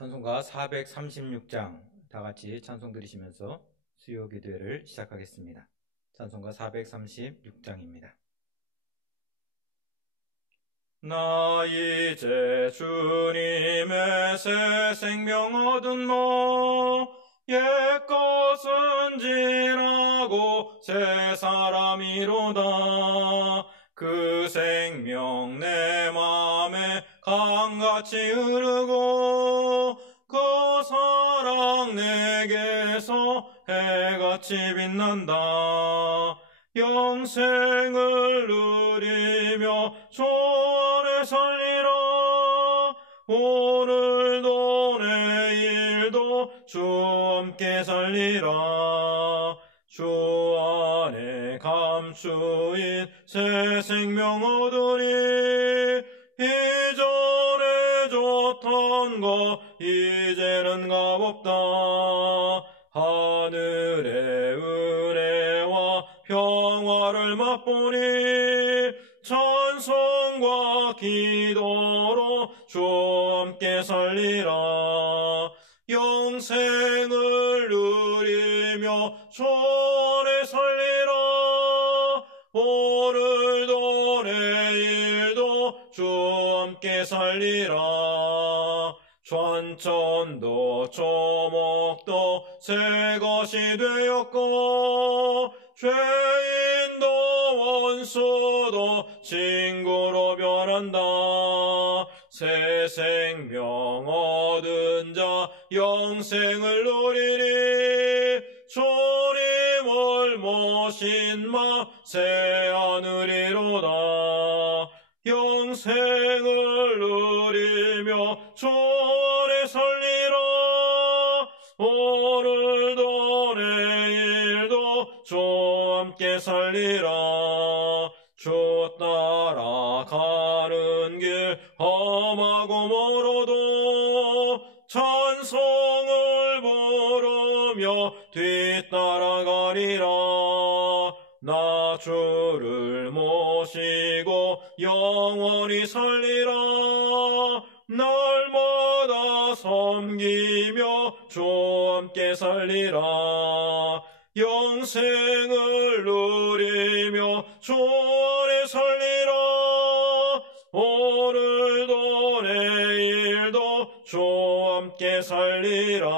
찬송가 436장 다 같이 찬송 들으시면서 수요 기도회를 시작하겠습니다. 찬송가 436장입니다. 나 이제 주님의 새 생명 얻은 옛것은 지나고 새 사람이로다. 그 생명 내 맘에 강같이 흐르고 그 사랑 내게서 해같이 빛난다. 영생을 누리며 주 안에 살리라. 오늘도 내일도 주 함께 살리라. 주 안에 감추인 새 생명 얻으니 이전에 좋던 것 이제는 값없다. 하늘의 은혜와 평화를 맛보니 찬송과 기도로 주 함께 살리라. 영생을 누리며 주 안에 살리라. 오늘도 내일도 주 함께 살리라. 전천도 조목도 새 것이 되었고 죄인도 원수도 친구로 변한다. 새 생명 얻은 자 영생을 누리니 주님을 모신 마 새 하늘이로다. 영생을 누리며 주 안에 살리라. 오늘도 내일도 주 함께 살리라. 주 따라가는 길 험하고 멀어도 찬송을 부르며 뒤따라가리라. 나 주를 모시고 영원히 살리라. 날마다 섬기며 주 함께 살리라. 영생을 누리며 주 안에 살리라. 오늘도 내일도 주 함께 살리라.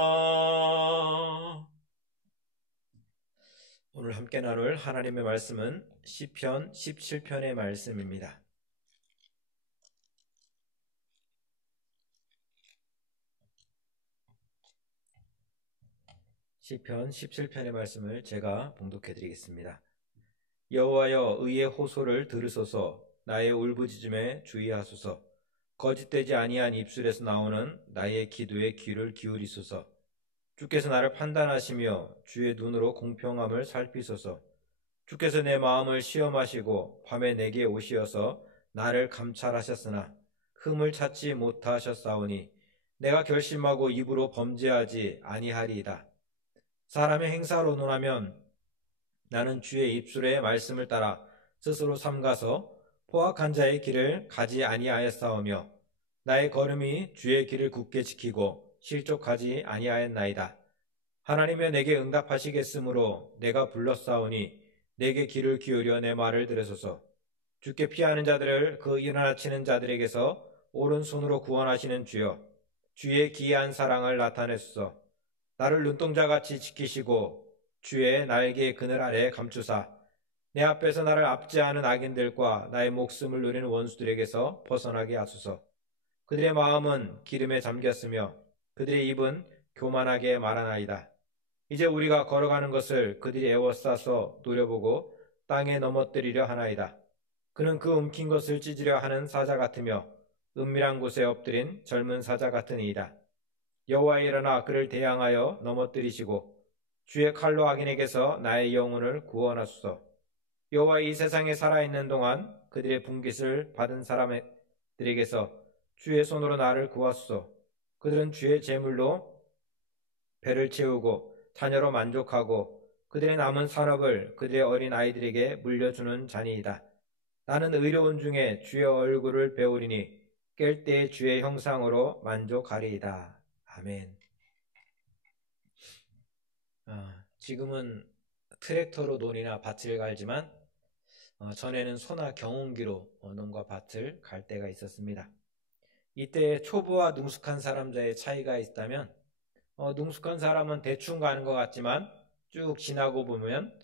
오늘 함께 나눌 하나님의 말씀은 시편 17편의 말씀입니다. 시편 17편의 말씀을 제가 봉독해 드리겠습니다. 여호와여, 의의 호소를 들으소서. 나의 울부짖음에 주의하소서. 거짓되지 아니한 입술에서 나오는 나의 기도에 귀를 기울이소서. 주께서 나를 판단하시며 주의 눈으로 공평함을 살피소서. 주께서 내 마음을 시험하시고 밤에 내게 오시어서 나를 감찰하셨으나 흠을 찾지 못하셨사오니 내가 결심하고 입으로 범죄하지 아니하리이다. 사람의 행사로 논하면 나는 주의 입술의 말씀을 따라 스스로 삼가서 포악한 자의 길을 가지 아니하였사오며 나의 걸음이 주의 길을 굳게 지키고 실족하지 아니하였나이다. 하나님여, 내게 응답하시겠으므로 내가 불렀사오니 내게 귀를 기울여 내 말을 들으소서. 주께 피하는 자들을 그 일어나치는 자들에게서 오른손으로 구원하시는 주여, 주의 기이한 사랑을 나타내소서. 나를 눈동자같이 지키시고 주의 날개 그늘 아래 감추사 내 앞에서 나를 압제하는 악인들과 나의 목숨을 누리는 원수들에게서 벗어나게 하소서. 그들의 마음은 기름에 잠겼으며 그들의 입은 교만하게 말하나이다. 이제 우리가 걸어가는 것을 그들이 애워싸서 노려보고 땅에 넘어뜨리려 하나이다. 그는 그 움킨 것을 찢으려 하는 사자 같으며 은밀한 곳에 엎드린 젊은 사자 같으니이다. 여호와여, 일어나 그를 대항하여 넘어뜨리시고 주의 칼로 악인에게서 나의 영혼을 구원하소서. 여호와, 이 세상에 살아있는 동안 그들의 분깃을 받은 사람들에게서 주의 손으로 나를 구하소서. 그들은 주의 제물로 배를 채우고 자녀로 만족하고 그들의 남은 산업을 그들의 어린 아이들에게 물려주는 자니이다. 나는 의로운 중에 주의 얼굴을 배우리니 깰 때에 주의 형상으로 만족하리이다. 아멘. 지금은 트랙터로 논이나 밭을 갈지만 전에는 소나 경운기로 논과 밭을 갈 때가 있었습니다. 이때 초보와 능숙한 사람자의 차이가 있다면 능숙한 사람은 대충 가는 것 같지만 쭉 지나고 보면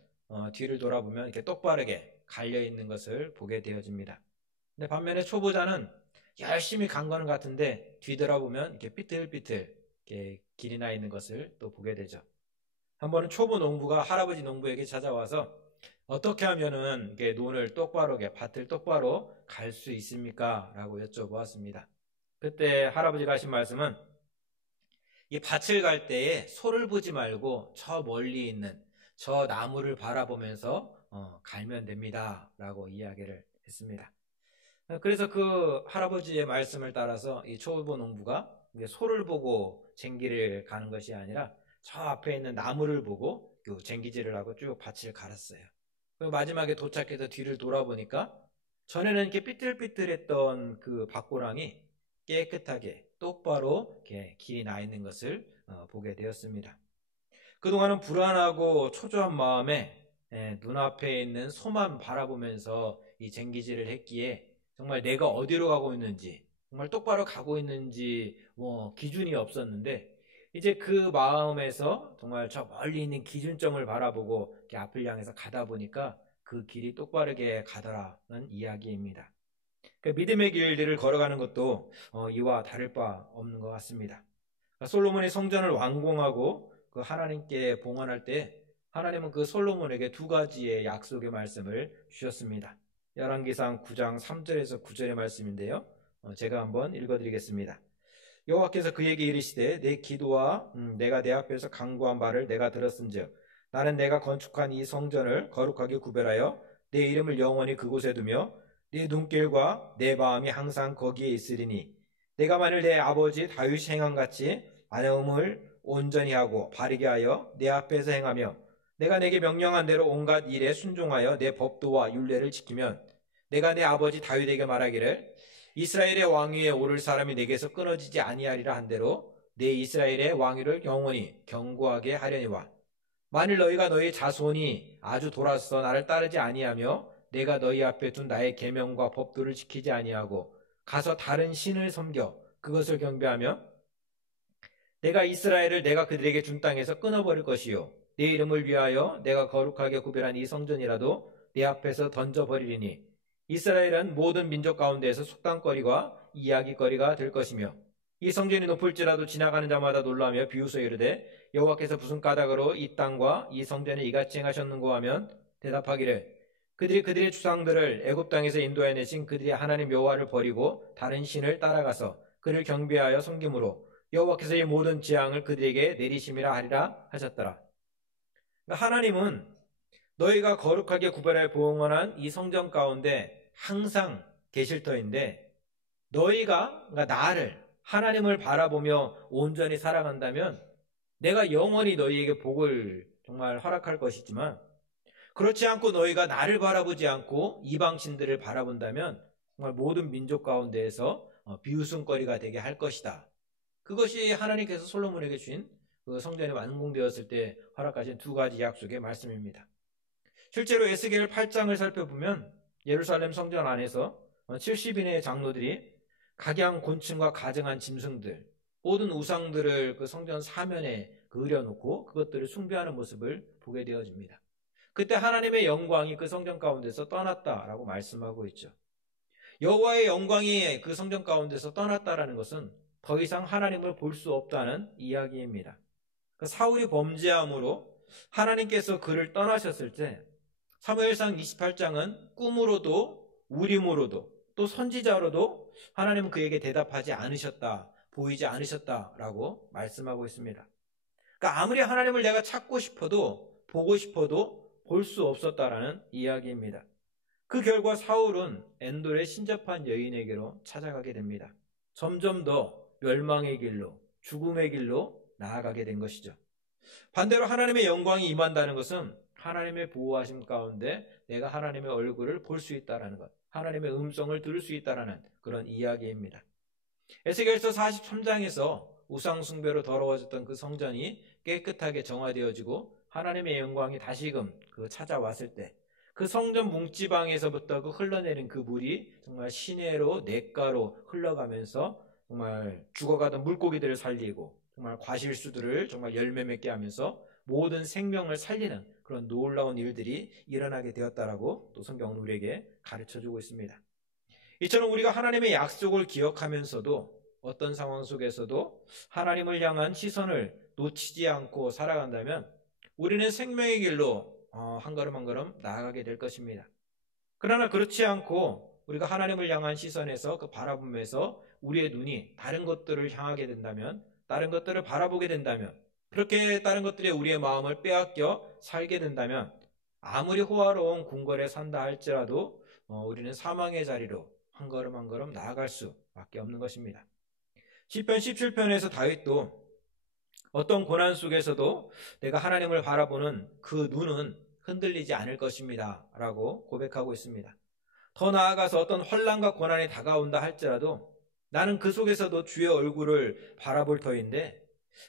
뒤를 돌아보면 이렇게 똑바르게 갈려 있는 것을 보게 되어집니다. 근데 반면에 초보자는 열심히 간 거는 같은데 뒤돌아보면 이렇게 삐뚤삐뚤 이렇게 길이 나 있는 것을 또 보게 되죠. 한 번은 초보 농부가 할아버지 농부에게 찾아와서 어떻게 하면은 이렇게 논을 똑바로, 밭을 똑바로 갈 수 있습니까? 라고 여쭤보았습니다. 그때 할아버지가 하신 말씀은 이 밭을 갈 때에 소를 보지 말고 저 멀리 있는 저 나무를 바라보면서 갈면 됩니다. 라고 이야기를 했습니다. 그래서 그 할아버지의 말씀을 따라서 이 초보 농부가 소를 보고 쟁기를 가는 것이 아니라 저 앞에 있는 나무를 보고 쟁기질을 하고 쭉 밭을 갈았어요. 그리고 마지막에 도착해서 뒤를 돌아보니까 전에는 이렇게 삐뚤삐뚤했던 그 밭고랑이 깨끗하게 똑바로 이렇게 길이 나 있는 것을 보게 되었습니다. 그동안은 불안하고 초조한 마음에 눈앞에 있는 소만 바라보면서 이 쟁기질을 했기에 정말 내가 어디로 가고 있는지, 정말 똑바로 가고 있는지 기준이 없었는데 이제 그 마음에서 정말 저 멀리 있는 기준점을 바라보고 이렇게 앞을 향해서 가다 보니까 그 길이 똑바르게 가더라는 이야기입니다. 그 믿음의 길들을 걸어가는 것도 이와 다를 바 없는 것 같습니다. 솔로몬이 성전을 완공하고 그 하나님께 봉헌할 때 하나님은 그 솔로몬에게 두 가지의 약속의 말씀을 주셨습니다. 열왕기상 9장 3절에서 9절의 말씀인데요. 제가 한번 읽어드리겠습니다. 여호와께서 그에게 이르시되 내 기도와 내가 내 앞에서 간구한 바를 내가 들었은즉 나는 내가 건축한 이 성전을 거룩하게 구별하여 내 이름을 영원히 그곳에 두며 내 눈길과 내 마음이 항상 거기에 있으리니 내가 만일 내 아버지 다윗이 행함같이 안음을 온전히 하고 바르게 하여 내 앞에서 행하며 내가 내게 명령한 대로 온갖 일에 순종하여 내 법도와 율례를 지키면 내가 내 아버지 다윗에게 말하기를 이스라엘의 왕위에 오를 사람이 내게서 끊어지지 아니하리라 한 대로 내 이스라엘의 왕위를 영원히 견고하게 하려니와 만일 너희가 너희 자손이 아주 돌아서 나를 따르지 아니하며 내가 너희 앞에 둔 나의 계명과 법도를 지키지 아니하고 가서 다른 신을 섬겨 그것을 경배하며 내가 이스라엘을 내가 그들에게 준 땅에서 끊어버릴 것이요 내 이름을 위하여 내가 거룩하게 구별한 이 성전이라도 내 앞에서 던져버리리니 이스라엘은 모든 민족 가운데에서 속담거리와 이야기거리가 될 것이며 이 성전이 높을지라도 지나가는 자마다 놀라며 비웃어 이르되 여호와께서 무슨 까닭으로 이 땅과 이 성전에 이같이 행하셨는고 하면 대답하기를 그들이 그들의 주상들을 애굽 땅에서 인도해 내신 그들의 하나님 여호와를 버리고 다른 신을 따라가서 그를 경배하여 섬김으로 여호와께서 이 모든 재앙을 그들에게 내리심이라 하리라 하셨더라. 하나님은 너희가 거룩하게 구별하여 봉헌한 이 성전 가운데 항상 계실 터인데 너희가 나를 하나님을 바라보며 온전히 살아간다면 내가 영원히 너희에게 복을 정말 허락할 것이지만 그렇지 않고 너희가 나를 바라보지 않고 이방신들을 바라본다면 정말 모든 민족 가운데에서 비웃음거리가 되게 할 것이다. 그것이 하나님께서 솔로몬에게 주신 그 성전이 완공되었을 때 허락하신 두 가지 약속의 말씀입니다. 실제로 에스겔 8장을 살펴보면 예루살렘 성전 안에서 70인의 장로들이 각양 곤충과 가증한 짐승들 모든 우상들을 그 성전 사면에 그려놓고 그것들을 숭배하는 모습을 보게 되어집니다. 그때 하나님의 영광이 그 성전 가운데서 떠났다라고 말씀하고 있죠. 여호와의 영광이 그 성전 가운데서 떠났다라는 것은 더 이상 하나님을 볼 수 없다는 이야기입니다. 사울이 범죄함으로 하나님께서 그를 떠나셨을 때 사무엘상 28장은 꿈으로도 우림으로도 또 선지자로도 하나님은 그에게 대답하지 않으셨다, 보이지 않으셨다라고 말씀하고 있습니다. 그러니까 아무리 하나님을 내가 찾고 싶어도 보고 싶어도 볼 수 없었다라는 이야기입니다. 그 결과 사울은 엔돌의 신접한 여인에게로 찾아가게 됩니다. 점점 더 멸망의 길로, 죽음의 길로 나아가게 된 것이죠. 반대로 하나님의 영광이 임한다는 것은 하나님의 보호하심 가운데 내가 하나님의 얼굴을 볼 수 있다는 것, 하나님의 음성을 들을 수 있다는 그런 이야기입니다. 에스겔서 43장에서 우상 숭배로 더러워졌던 그 성전이 깨끗하게 정화되어지고 하나님의 영광이 다시금 그 찾아왔을 때 그 성전 뭉지방에서부터 그 흘러내린 그 물이 정말 시내로 냇가로 흘러가면서 정말 죽어가던 물고기들을 살리고 정말 과실수들을 정말 열매 맺게 하면서 모든 생명을 살리는 그런 놀라운 일들이 일어나게 되었다라고 또 성경은 우리에게 가르쳐주고 있습니다. 이처럼 우리가 하나님의 약속을 기억하면서도 어떤 상황 속에서도 하나님을 향한 시선을 놓치지 않고 살아간다면 우리는 생명의 길로 한 걸음 한 걸음 나아가게 될 것입니다. 그러나 그렇지 않고 우리가 하나님을 향한 시선에서 그 바라보면서 우리의 눈이 다른 것들을 향하게 된다면, 다른 것들을 바라보게 된다면, 그렇게 다른 것들에 우리의 마음을 빼앗겨 살게 된다면 아무리 호화로운 궁궐에 산다 할지라도 우리는 사망의 자리로 한 걸음 한 걸음 나아갈 수밖에 없는 것입니다. 시편 17편에서 다윗도 어떤 고난 속에서도 내가 하나님을 바라보는 그 눈은 흔들리지 않을 것입니다 라고 고백하고 있습니다. 더 나아가서 어떤 환난과 고난이 다가온다 할지라도 나는 그 속에서도 주의 얼굴을 바라볼 터인데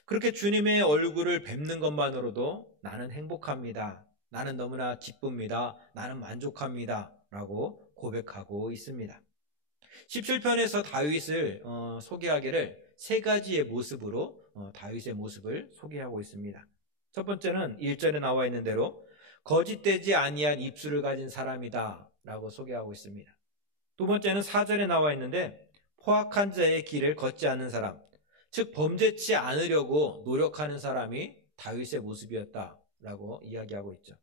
그렇게 주님의 얼굴을 뵙는 것만으로도 나는 행복합니다. 나는 너무나 기쁩니다. 나는 만족합니다 라고 고백하고 있습니다. 17편에서 다윗을 소개하기를 세 가지의 모습으로 다윗의 모습을 소개하고 있습니다. 첫 번째는 1절에 나와 있는 대로 거짓되지 아니한 입술을 가진 사람이다 라고 소개하고 있습니다. 두 번째는 4절에 나와 있는데 포악한 자의 길을 걷지 않는 사람, 즉 범죄치 않으려고 노력하는 사람이 다윗의 모습이었다 라고 이야기하고 있죠.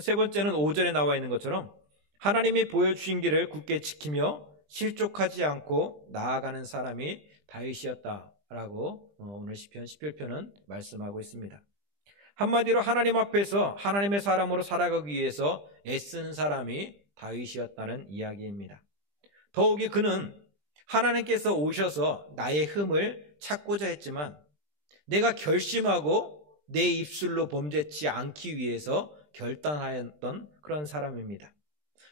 세 번째는 5절에 나와 있는 것처럼 하나님이 보여주신 길을 굳게 지키며 실족하지 않고 나아가는 사람이 다윗이었다라고 오늘 시편 11편은 말씀하고 있습니다. 한마디로 하나님 앞에서 하나님의 사람으로 살아가기 위해서 애쓴 사람이 다윗이었다는 이야기입니다. 더욱이 그는 하나님께서 오셔서 나의 흠을 찾고자 했지만 내가 결심하고 내 입술로 범죄치 않기 위해서 결단하였던 그런 사람입니다.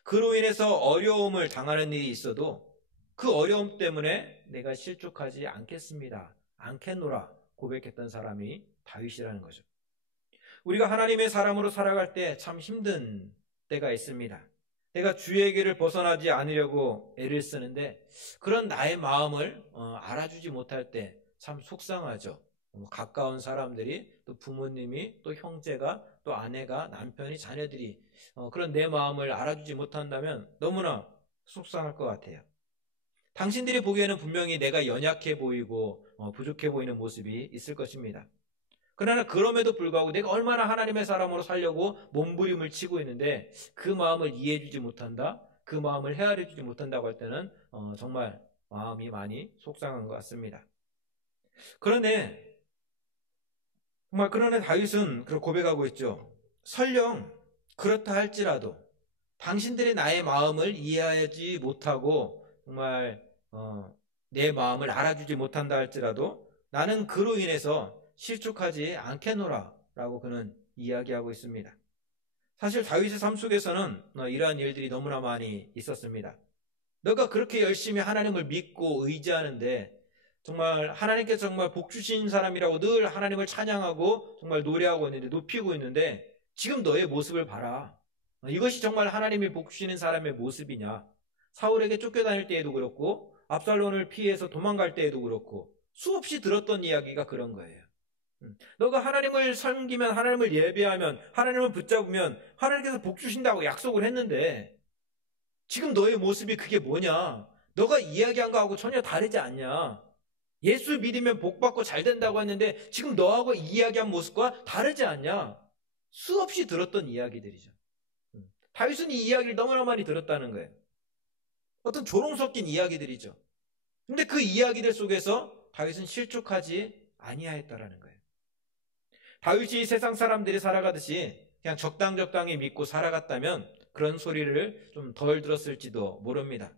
그로 인해서 어려움을 당하는 일이 있어도 그 어려움 때문에 내가 실족하지 않겠습니다. 않겠노라 고백했던 사람이 다윗이라는 거죠. 우리가 하나님의 사람으로 살아갈 때 참 힘든 때가 있습니다. 내가 주의 길을 벗어나지 않으려고 애를 쓰는데 그런 나의 마음을 알아주지 못할 때 참 속상하죠. 가까운 사람들이, 또 부모님이, 또 형제가, 또 아내가, 남편이, 자녀들이 그런 내 마음을 알아주지 못한다면 너무나 속상할 것 같아요. 당신들이 보기에는 분명히 내가 연약해 보이고 부족해 보이는 모습이 있을 것입니다. 그러나 그럼에도 불구하고 내가 얼마나 하나님의 사람으로 살려고 몸부림을 치고 있는데 그 마음을 이해해주지 못한다, 그 마음을 헤아려주지 못한다고 할 때는 정말 마음이 많이 속상한 것 같습니다. 그런데 다윗은 그렇게 고백하고 있죠. 설령 그렇다 할지라도 당신들이 나의 마음을 이해하지 못하고 정말 내 마음을 알아주지 못한다 할지라도 나는 그로 인해서 실족하지 않겠노라 라고 그는 이야기하고 있습니다. 사실 다윗의 삶 속에서는 이러한 일들이 너무나 많이 있었습니다. 너가 그렇게 열심히 하나님을 믿고 의지하는데 정말 하나님께서 정말 복 주신 사람이라고 늘 하나님을 찬양하고 정말 노래하고 있는데, 높이고 있는데 지금 너의 모습을 봐라. 이것이 정말 하나님이 복 주시는 사람의 모습이냐. 사울에게 쫓겨다닐 때에도 그렇고 압살론을 피해서 도망갈 때에도 그렇고 수없이 들었던 이야기가 그런 거예요. 너가 하나님을 섬기면, 하나님을 예배하면, 하나님을 붙잡으면 하나님께서 복 주신다고 약속을 했는데 지금 너의 모습이 그게 뭐냐. 너가 이야기한 거하고 전혀 다르지 않냐. 예수 믿으면 복 받고 잘 된다고 했는데 지금 너하고 이야기한 모습과 다르지 않냐. 수없이 들었던 이야기들이죠. 다윗은 이 이야기를 너무나 많이 들었다는 거예요. 어떤 조롱 섞인 이야기들이죠. 근데 그 이야기들 속에서 다윗은 실족하지 아니하였다라는 거예요. 다윗이 세상 사람들이 살아가듯이 그냥 적당히 믿고 살아갔다면 그런 소리를 좀 덜 들었을지도 모릅니다.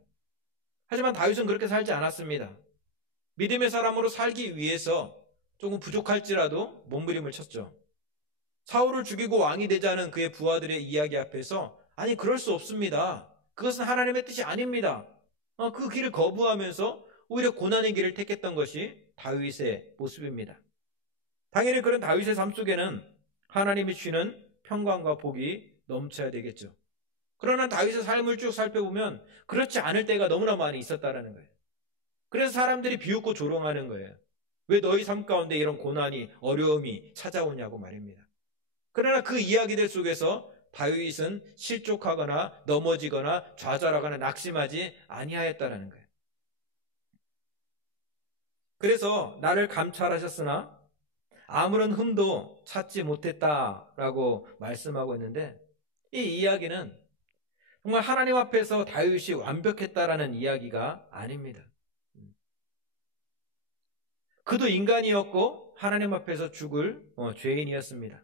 하지만 다윗은 그렇게 살지 않았습니다. 믿음의 사람으로 살기 위해서 조금 부족할지라도 몸부림을 쳤죠. 사울을 죽이고 왕이 되자는 그의 부하들의 이야기 앞에서 아니 그럴 수 없습니다. 그것은 하나님의 뜻이 아닙니다. 그 길을 거부하면서 오히려 고난의 길을 택했던 것이 다윗의 모습입니다. 당연히 그런 다윗의 삶 속에는 하나님이 주시는 평강과 복이 넘쳐야 되겠죠. 그러나 다윗의 삶을 쭉 살펴보면 그렇지 않을 때가 너무나 많이 있었다라는 거예요. 그래서 사람들이 비웃고 조롱하는 거예요. 왜 너희 삶 가운데 이런 고난이, 어려움이 찾아오냐고 말입니다. 그러나 그 이야기들 속에서 다윗은 실족하거나 넘어지거나 좌절하거나 낙심하지 아니하였다라는 거예요. 그래서 나를 감찰하셨으나 아무런 흠도 찾지 못했다라고 말씀하고 있는데, 이 이야기는 정말 하나님 앞에서 다윗이 완벽했다라는 이야기가 아닙니다. 그도 인간이었고 하나님 앞에서 죽을 죄인이었습니다.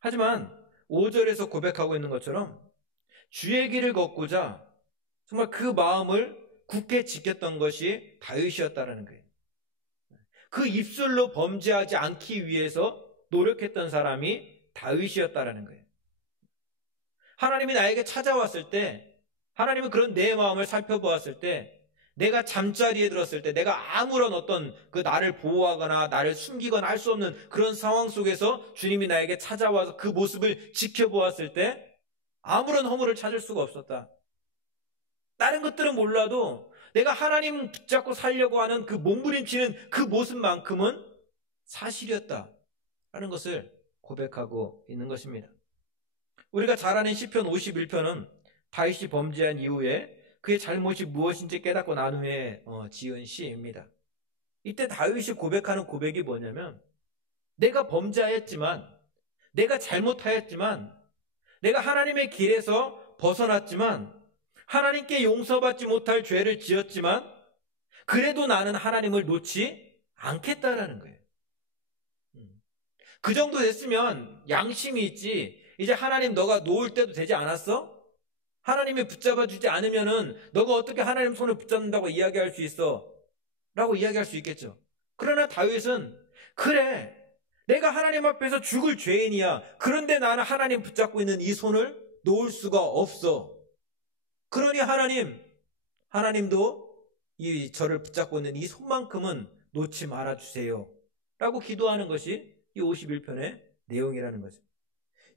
하지만 5절에서 고백하고 있는 것처럼 주의 길을 걷고자 정말 그 마음을 굳게 지켰던 것이 다윗이었다라는 거예요. 그 입술로 범죄하지 않기 위해서 노력했던 사람이 다윗이었다라는 거예요. 하나님이 나에게 찾아왔을 때, 하나님은 그런 내 마음을 살펴보았을 때, 내가 잠자리에 들었을 때, 내가 아무런 어떤 그 나를 보호하거나 나를 숨기거나 할 수 없는 그런 상황 속에서 주님이 나에게 찾아와서 그 모습을 지켜보았을 때 아무런 허물을 찾을 수가 없었다. 다른 것들은 몰라도 내가 하나님 붙잡고 살려고 하는 그 몸부림치는 그 모습만큼은 사실이었다라는 것을 고백하고 있는 것입니다. 우리가 잘 아는 시편 51편은 다윗이 범죄한 이후에 그의 잘못이 무엇인지 깨닫고 난 후에 지은 시입니다. 이때 다윗이 고백하는 고백이 뭐냐면, 내가 범죄하였지만, 내가 잘못하였지만, 내가 하나님의 길에서 벗어났지만, 하나님께 용서받지 못할 죄를 지었지만, 그래도 나는 하나님을 놓지 않겠다라는 거예요. 그 정도 됐으면 양심이 있지, 이제 하나님 너가 놓을 때도 되지 않았어? 하나님이 붙잡아 주지 않으면은 너가 어떻게 하나님 손을 붙잡는다고 이야기할 수 있어? 라고 이야기할 수 있겠죠. 그러나 다윗은, 그래, 내가 하나님 앞에서 죽을 죄인이야. 그런데 나는 하나님 붙잡고 있는 이 손을 놓을 수가 없어. 그러니 하나님도 이 저를 붙잡고 있는 이 손만큼은 놓지 말아주세요. 라고 기도하는 것이 이 51편의 내용이라는 거죠.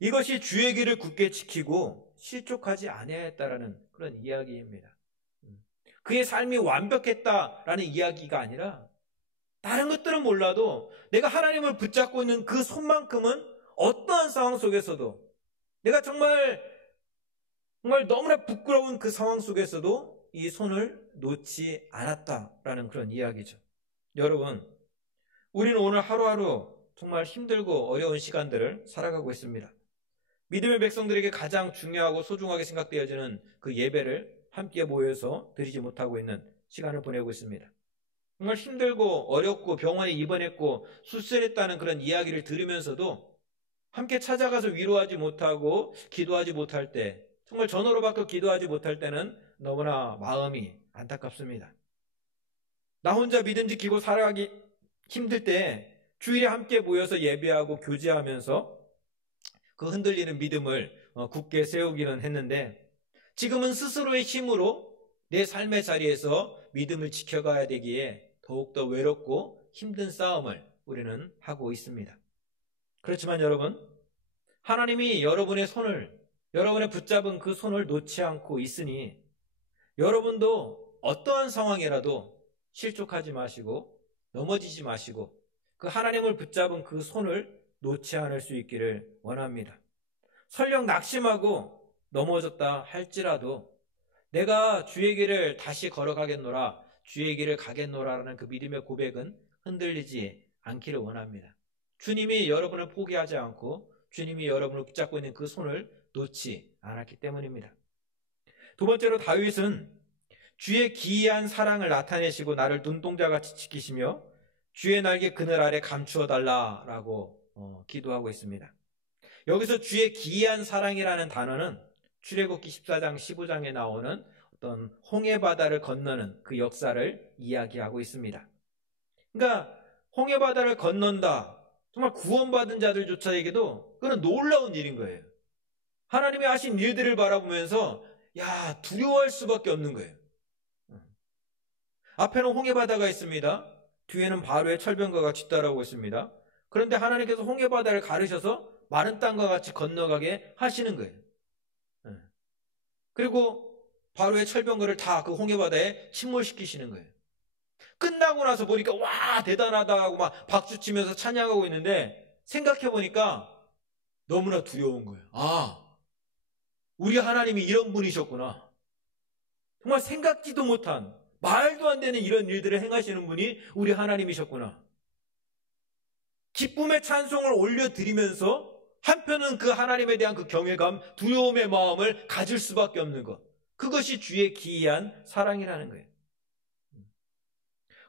이것이 주의 길을 굳게 지키고 실족하지 아니하였다라는 그런 이야기입니다. 그의 삶이 완벽했다라는 이야기가 아니라, 다른 것들은 몰라도 내가 하나님을 붙잡고 있는 그 손만큼은 어떠한 상황 속에서도, 내가 정말 너무나 부끄러운 그 상황 속에서도 이 손을 놓지 않았다라는 그런 이야기죠. 여러분, 우리는 오늘 하루하루 정말 힘들고 어려운 시간들을 살아가고 있습니다. 믿음의 백성들에게 가장 중요하고 소중하게 생각되어지는 그 예배를 함께 모여서 드리지 못하고 있는 시간을 보내고 있습니다. 정말 힘들고 어렵고 병원에 입원했고 수술했다는 그런 이야기를 들으면서도 함께 찾아가서 위로하지 못하고 기도하지 못할 때, 정말 전화로밖에 기도하지 못할 때는 너무나 마음이 안타깝습니다. 나 혼자 믿음 지키고 살아가기 힘들 때 주일에 함께 모여서 예배하고 교제하면서 그 흔들리는 믿음을 굳게 세우기는 했는데, 지금은 스스로의 힘으로 내 삶의 자리에서 믿음을 지켜가야 되기에 더욱더 외롭고 힘든 싸움을 우리는 하고 있습니다. 그렇지만 여러분, 하나님이 여러분의 붙잡은 그 손을 놓지 않고 있으니, 여러분도 어떠한 상황이라도 실족하지 마시고 넘어지지 마시고 그 하나님을 붙잡은 그 손을 놓지 않을 수 있기를 원합니다. 설령 낙심하고 넘어졌다 할지라도 내가 주의 길을 다시 걸어가겠노라, 주의 길을 가겠노라라는 그 믿음의 고백은 흔들리지 않기를 원합니다. 주님이 여러분을 포기하지 않고 주님이 여러분을 붙잡고 있는 그 손을 놓지 않았기 때문입니다. 두 번째로 다윗은 주의 기이한 사랑을 나타내시고 나를 눈동자같이 지키시며 주의 날개 그늘 아래 감추어 달라라고 기도하고 있습니다. 여기서 주의 기이한 사랑이라는 단어는 출애굽기 14장 15장에 나오는 어떤 홍해바다를 건너는 그 역사를 이야기하고 있습니다. 그러니까 홍해바다를 건넌다, 정말 구원받은 자들조차에게도 그건 놀라운 일인 거예요. 하나님이 하신 일들을 바라보면서 두려워할 수밖에 없는 거예요. 앞에는 홍해바다가 있습니다. 뒤에는 바로의 철병거가 뒤따라오고 있습니다. 그런데 하나님께서 홍해바다를 가르셔서 마른 땅과 같이 건너가게 하시는 거예요. 그리고 바로의 철병거를 다 그 홍해바다에 침몰시키시는 거예요. 끝나고 나서 보니까 와 대단하다 하고 막 박수치면서 찬양하고 있는데 생각해 보니까 너무나 두려운 거예요. 아, 우리 하나님이 이런 분이셨구나. 정말 생각지도 못한 말도 안 되는 이런 일들을 행하시는 분이 우리 하나님이셨구나. 기쁨의 찬송을 올려드리면서 한편은 그 하나님에 대한 그 경외감, 두려움의 마음을 가질 수밖에 없는 것. 그것이 주의 기이한 사랑이라는 거예요.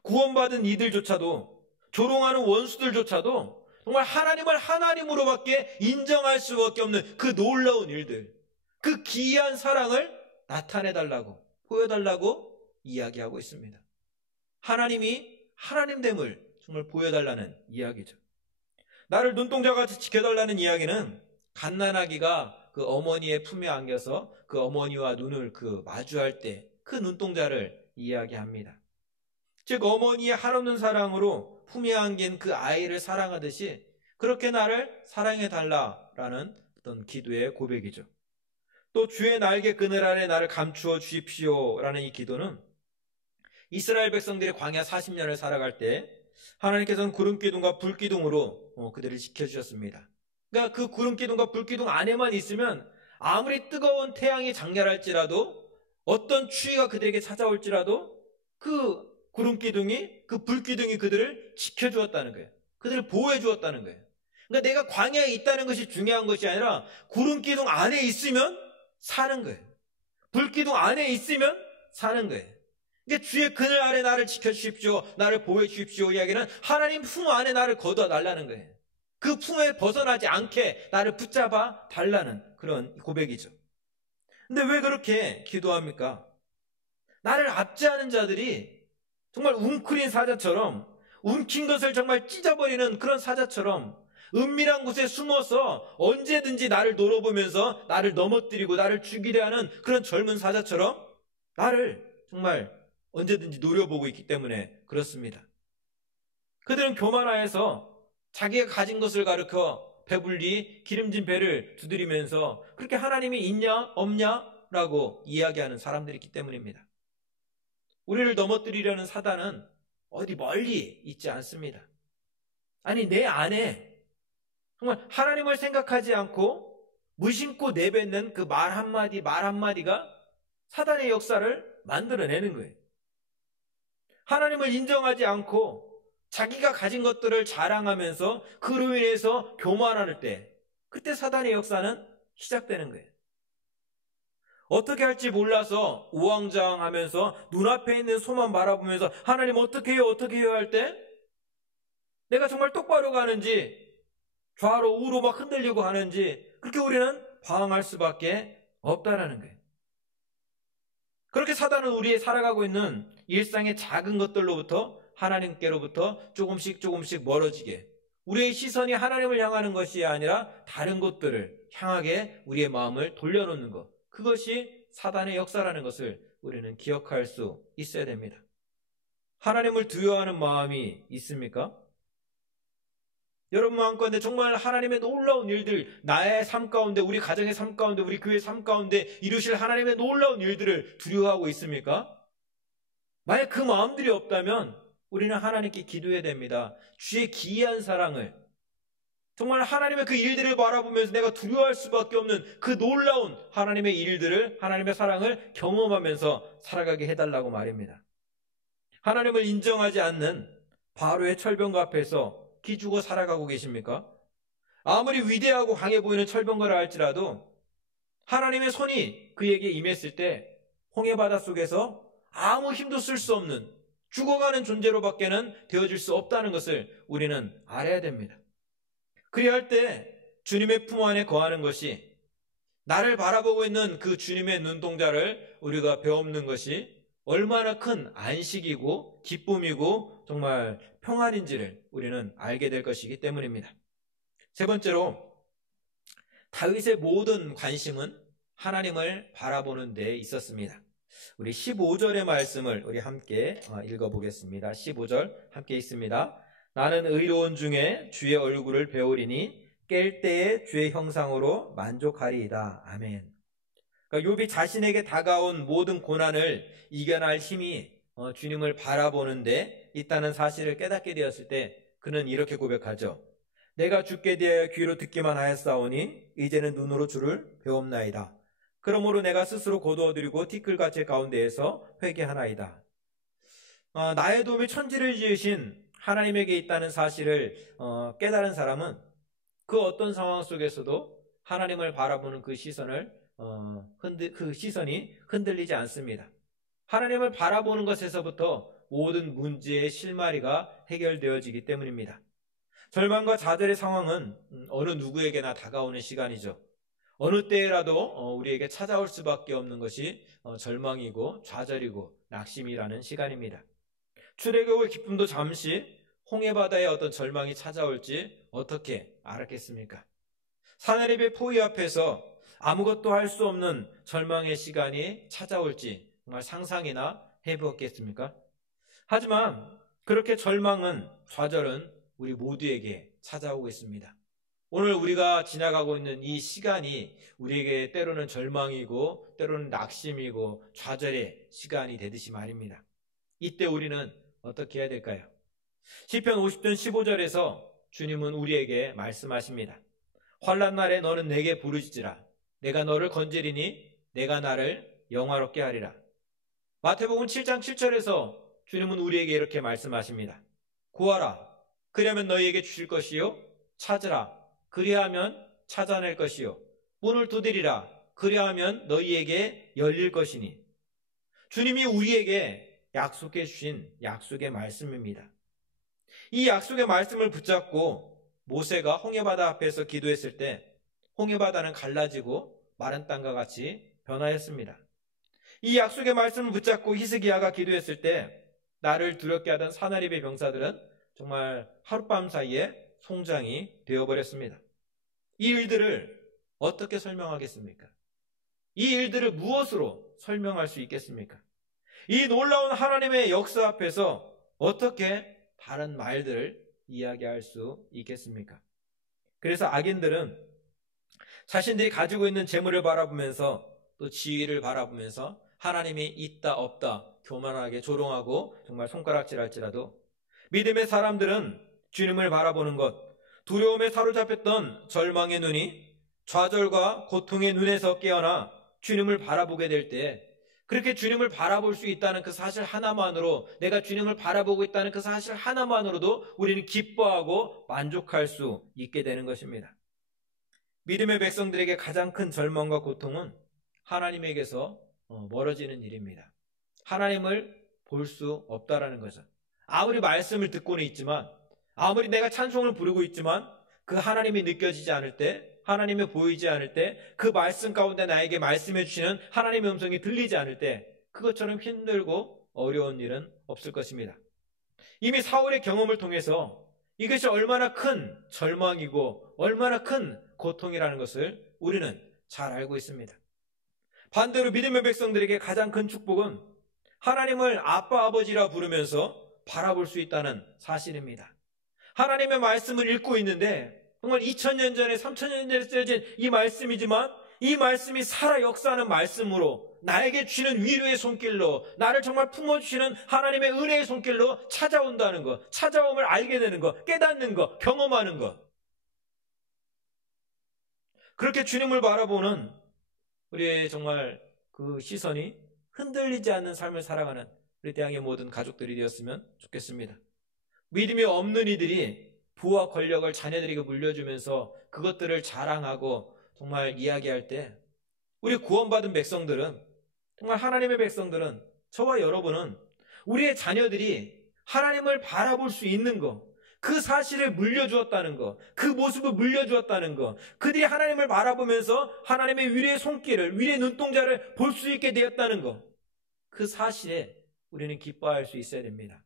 구원받은 이들조차도, 조롱하는 원수들조차도 정말 하나님을 하나님으로밖에 인정할 수밖에 없는 그 놀라운 일들, 그 기이한 사랑을 나타내달라고, 보여달라고 이야기하고 있습니다. 하나님이 하나님됨을 정말 보여달라는 이야기죠. 나를 눈동자같이 지켜달라는 이야기는 갓난아기가 그 어머니의 품에 안겨서 그 어머니와 눈을 마주할 때 그 눈동자를 이야기합니다. 즉 어머니의 한없는 사랑으로 품에 안긴 그 아이를 사랑하듯이 그렇게 나를 사랑해달라라는 어떤 기도의 고백이죠. 또 주의 날개 그늘 아래 나를 감추어 주십시오라는 이 기도는 이스라엘 백성들이 광야 40년을 살아갈 때 하나님께서는 구름기둥과 불기둥으로 그들을 지켜주셨습니다. 그러니까 그 구름기둥과 불기둥 안에만 있으면 아무리 뜨거운 태양이 장렬할지라도 어떤 추위가 그들에게 찾아올지라도 그 구름기둥이, 그 불기둥이 그들을 지켜주었다는 거예요. 그들을 보호해 주었다는 거예요. 그러니까 내가 광야에 있다는 것이 중요한 것이 아니라 구름기둥 안에 있으면 사는 거예요. 불기둥 안에 있으면 사는 거예요. 그러니까 주의 그늘 아래 나를 지켜주십시오. 나를 보호해 주십시오. 이야기는 하나님 품 안에 나를 거둬 달라는 거예요. 그 품에 벗어나지 않게 나를 붙잡아 달라는 그런 고백이죠. 근데 왜 그렇게 기도합니까? 나를 압제하는 자들이 정말 웅크린 사자처럼, 움킨 것을 정말 찢어버리는 그런 사자처럼 은밀한 곳에 숨어서 언제든지 나를 노려보면서 나를 넘어뜨리고 나를 죽이려 하는 그런 젊은 사자처럼 나를 정말 언제든지 노려보고 있기 때문에 그렇습니다. 그들은 교만하여서 자기가 가진 것을 가르쳐 배불리 기름진 배를 두드리면서 그렇게 하나님이 있냐 없냐 라고 이야기하는 사람들이 있기 때문입니다. 우리를 넘어뜨리려는 사단은 어디 멀리 있지 않습니다. 아니 내 안에 정말 하나님을 생각하지 않고 무심코 내뱉는 그 말 한마디가 사단의 역사를 만들어내는 거예요. 하나님을 인정하지 않고 자기가 가진 것들을 자랑하면서 그로 인해서 교만할 때 그때 사단의 역사는 시작되는 거예요. 어떻게 할지 몰라서 우왕좌왕하면서 눈앞에 있는 소만 바라보면서 하나님 어떻게 해요 할 때 내가 정말 똑바로 가는지 좌로 우로 막 흔들리고 하는지 그렇게 우리는 방황할 수밖에 없다라는 거예요. 그렇게 사단은 우리의 살아가고 있는 일상의 작은 것들로부터 하나님께로부터 조금씩 멀어지게 우리의 시선이 하나님을 향하는 것이 아니라 다른 것들을 향하게 우리의 마음을 돌려놓는 것, 그것이 사단의 역사라는 것을 우리는 기억할 수 있어야 됩니다. 하나님을 두려워하는 마음이 있습니까? 여러분 마음가운데 정말 하나님의 놀라운 일들, 나의 삶 가운데, 우리 가정의 삶 가운데, 우리 교회의 삶 가운데 이루실 하나님의 놀라운 일들을 두려워하고 있습니까? 만약 그 마음들이 없다면 우리는 하나님께 기도해야 됩니다. 주의 기이한 사랑을, 정말 하나님의 그 일들을 바라보면서 내가 두려워할 수밖에 없는 그 놀라운 하나님의 일들을, 하나님의 사랑을 경험하면서 살아가게 해달라고 말입니다. 하나님을 인정하지 않는 바로의 철병거 앞에서 기죽어 살아가고 계십니까? 아무리 위대하고 강해 보이는 철병거라 할지라도 하나님의 손이 그에게 임했을 때 홍해바다 속에서 아무 힘도 쓸 수 없는 죽어가는 존재로밖에는 되어질 수 없다는 것을 우리는 알아야 됩니다. 그리할 할 때 주님의 품 안에 거하는 것이, 나를 바라보고 있는 그 주님의 눈동자를 우리가 베없는 것이 얼마나 큰 안식이고 기쁨이고 정말 평안인지를 우리는 알게 될 것이기 때문입니다. 세 번째로, 다윗의 모든 관심은 하나님을 바라보는 데 있었습니다. 우리 15절의 말씀을 우리 함께 읽어보겠습니다. 15절 함께 읽습니다. 나는 의로운 중에 주의 얼굴을 배우리니 깰 때에 주의 형상으로 만족하리이다. 아멘. 그러니까 욥이 자신에게 다가온 모든 고난을 이겨낼 힘이 주님을 바라보는데 있다는 사실을 깨닫게 되었을 때 그는 이렇게 고백하죠. 내가 주께 대하여 귀로 듣기만 하였사오니 이제는 눈으로 주를 배움나이다. 그러므로 내가 스스로 거두어들이고 티끌같이 가운데에서 회개하나이다. 나의 도움이 천지를 지으신 하나님에게 있다는 사실을 깨달은 사람은 그 어떤 상황 속에서도 하나님을 바라보는 그 시선이 흔들리지 않습니다. 하나님을 바라보는 것에서부터 모든 문제의 실마리가 해결되어지기 때문입니다. 절망과 좌절의 상황은 어느 누구에게나 다가오는 시간이죠. 어느 때라도 우리에게 찾아올 수밖에 없는 것이 절망이고 좌절이고 낙심이라는 시간입니다. 출애굽의 기쁨도 잠시 홍해바다에 어떤 절망이 찾아올지 어떻게 알았겠습니까? 사내립의 포위 앞에서 아무것도 할 수 없는 절망의 시간이 찾아올지 정말 상상이나 해보았겠습니까? 하지만 그렇게 절망은, 좌절은 우리 모두에게 찾아오고 있습니다. 오늘 우리가 지나가고 있는 이 시간이 우리에게 때로는 절망이고 때로는 낙심이고 좌절의 시간이 되듯이 말입니다. 이때 우리는 어떻게 해야 될까요? 시편 50편 15절에서 주님은 우리에게 말씀하십니다. 환난 날에 너는 내게 부르짖으라. 내가 너를 건지리니 내가 나를 영화롭게 하리라. 마태복음 7장 7절에서 주님은 우리에게 이렇게 말씀하십니다. 구하라. 그러면 너희에게 주실 것이요. 찾으라. 그리하면 찾아낼 것이요. 문을 두드리라. 그리하면 너희에게 열릴 것이니. 주님이 우리에게 약속해 주신 약속의 말씀입니다. 이 약속의 말씀을 붙잡고 모세가 홍해바다 앞에서 기도했을 때 홍해바다는 갈라지고 마른 땅과 같이 변화했습니다. 이 약속의 말씀을 붙잡고 히스기야가 기도했을 때 나를 두렵게 하던 사나립의 병사들은 정말 하룻밤 사이에 송장이 되어버렸습니다. 이 일들을 어떻게 설명하겠습니까? 이 일들을 무엇으로 설명할 수 있겠습니까? 이 놀라운 하나님의 역사 앞에서 어떻게 다른 말들을 이야기할 수 있겠습니까? 그래서 악인들은 자신들이 가지고 있는 재물을 바라보면서 또 지위를 바라보면서 하나님이 있다 없다 교만하게 조롱하고 정말 손가락질할지라도 믿음의 사람들은 주님을 바라보는 것, 두려움에 사로잡혔던 절망의 눈이 좌절과 고통의 눈에서 깨어나 주님을 바라보게 될 때 그렇게 주님을 바라볼 수 있다는 그 사실 하나만으로, 내가 주님을 바라보고 있다는 그 사실 하나만으로도 우리는 기뻐하고 만족할 수 있게 되는 것입니다. 믿음의 백성들에게 가장 큰 절망과 고통은 하나님에게서 멀어지는 일입니다. 하나님을 볼 수 없다라는 거죠. 아무리 말씀을 듣고는 있지만, 아무리 내가 찬송을 부르고 있지만 그 하나님이 느껴지지 않을 때, 하나님이 보이지 않을 때, 그 말씀 가운데 나에게 말씀해 주시는 하나님의 음성이 들리지 않을 때 그것처럼 힘들고 어려운 일은 없을 것입니다. 이미 사울의 경험을 통해서 이것이 얼마나 큰 절망이고 얼마나 큰 고통이라는 것을 우리는 잘 알고 있습니다. 반대로 믿음의 백성들에게 가장 큰 축복은 하나님을 아빠 아버지라 부르면서 바라볼 수 있다는 사실입니다. 하나님의 말씀을 읽고 있는데 정말 2000년 전에 3000년 전에 쓰여진 이 말씀이지만 이 말씀이 살아 역사하는 말씀으로 나에게 주시는 위로의 손길로 나를 정말 품어주시는 하나님의 은혜의 손길로 찾아온다는 것, 찾아옴을 알게 되는 것, 깨닫는 것, 경험하는 것. 그렇게 주님을 바라보는 우리의 정말 그 시선이 흔들리지 않는 삶을 살아가는 우리 대항의 모든 가족들이 되었으면 좋겠습니다. 믿음이 없는 이들이 부와 권력을 자녀들에게 물려주면서 그것들을 자랑하고 정말 이야기할 때 우리 구원받은 백성들은, 정말 하나님의 백성들은, 저와 여러분은 우리의 자녀들이 하나님을 바라볼 수 있는 것, 그 사실을 물려주었다는 것, 그 모습을 물려주었다는 것, 그들이 하나님을 바라보면서 하나님의 위로의 손길을, 위로의 눈동자를 볼 수 있게 되었다는 것, 그 사실에 우리는 기뻐할 수 있어야 됩니다.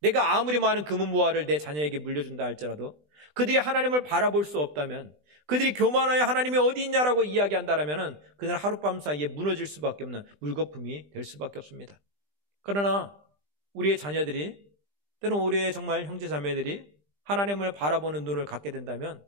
내가 아무리 많은 금은보화를 내 자녀에게 물려준다 할지라도 그들이 하나님을 바라볼 수 없다면, 그들이 교만하여 하나님이 어디 있냐라고 이야기한다면 그들 하룻밤 사이에 무너질 수밖에 없는 물거품이 될 수밖에 없습니다. 그러나 우리의 자녀들이, 때론 우리의 정말 형제 자매들이 하나님을 바라보는 눈을 갖게 된다면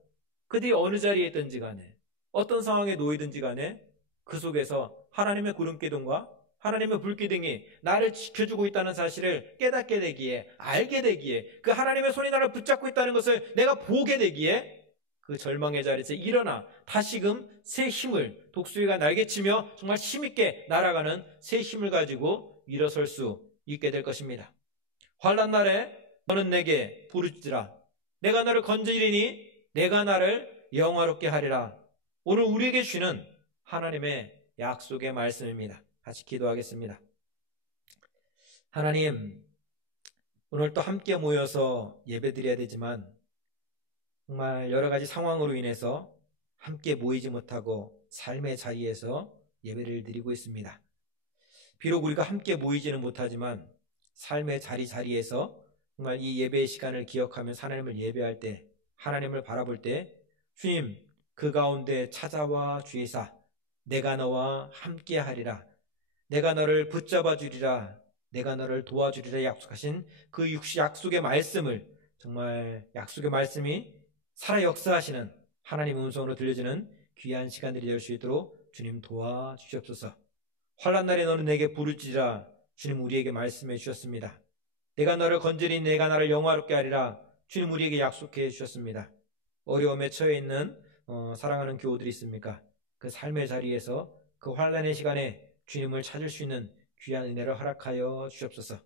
그들이 어느 자리에 있든지 간에, 어떤 상황에 놓이든지 간에 그 속에서 하나님의 구름기둥과 하나님의 불기둥이 나를 지켜주고 있다는 사실을 깨닫게 되기에, 알게 되기에, 그 하나님의 손이 나를 붙잡고 있다는 것을 내가 보게 되기에 그 절망의 자리에서 일어나 다시금 새 힘을, 독수리가 날개치며 정말 힘있게 날아가는 새 힘을 가지고 일어설 수 있게 될 것입니다. 환난 날에 너는 내게 부르짖으라. 내가 너를 건지리니 내가 나를 영화롭게 하리라. 오늘 우리에게 주는 하나님의 약속의 말씀입니다. 같이 기도하겠습니다. 하나님, 오늘 또 함께 모여서 예배드려야 되지만 정말 여러 가지 상황으로 인해서 함께 모이지 못하고 삶의 자리에서 예배를 드리고 있습니다. 비록 우리가 함께 모이지는 못하지만 삶의 자리에서 정말 이 예배의 시간을 기억하며 하나님을 예배할 때, 하나님을 바라볼 때 주님, 그 가운데 찾아와 주이사 내가 너와 함께 하리라, 내가 너를 붙잡아 주리라, 내가 너를 도와주리라 약속하신 그 약속의 말씀을, 정말 약속의 말씀이 살아 역사하시는 하나님의 음성으로 들려지는 귀한 시간들이 될 수 있도록 주님 도와주시옵소서. 환난 날에 너는 내게 부르짖으라. 주님 우리에게 말씀해 주셨습니다. 내가 너를 건지리 내가 나를 영화롭게 하리라. 주님 우리에게 약속해 주셨습니다. 어려움에 처해 있는 사랑하는 교우들이 있습니까? 그 삶의 자리에서 그 환난의 시간에 주님을 찾을 수 있는 귀한 은혜를 허락하여 주시옵소서.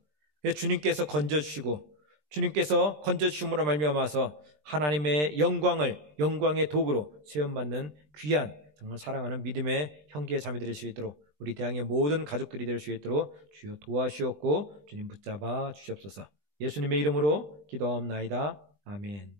주님께서 건져주시고 주님께서 건져주심으로 말미암아서 하나님의 영광의 도구로 시험받는 귀한, 정말 사랑하는 믿음의 형제 자매들이 될 수 있도록, 우리 대항의 모든 가족들이 될 수 있도록 주여 도와주시옵고 주님 붙잡아 주시옵소서. 예수님의 이름으로 기도하옵나이다. 아멘.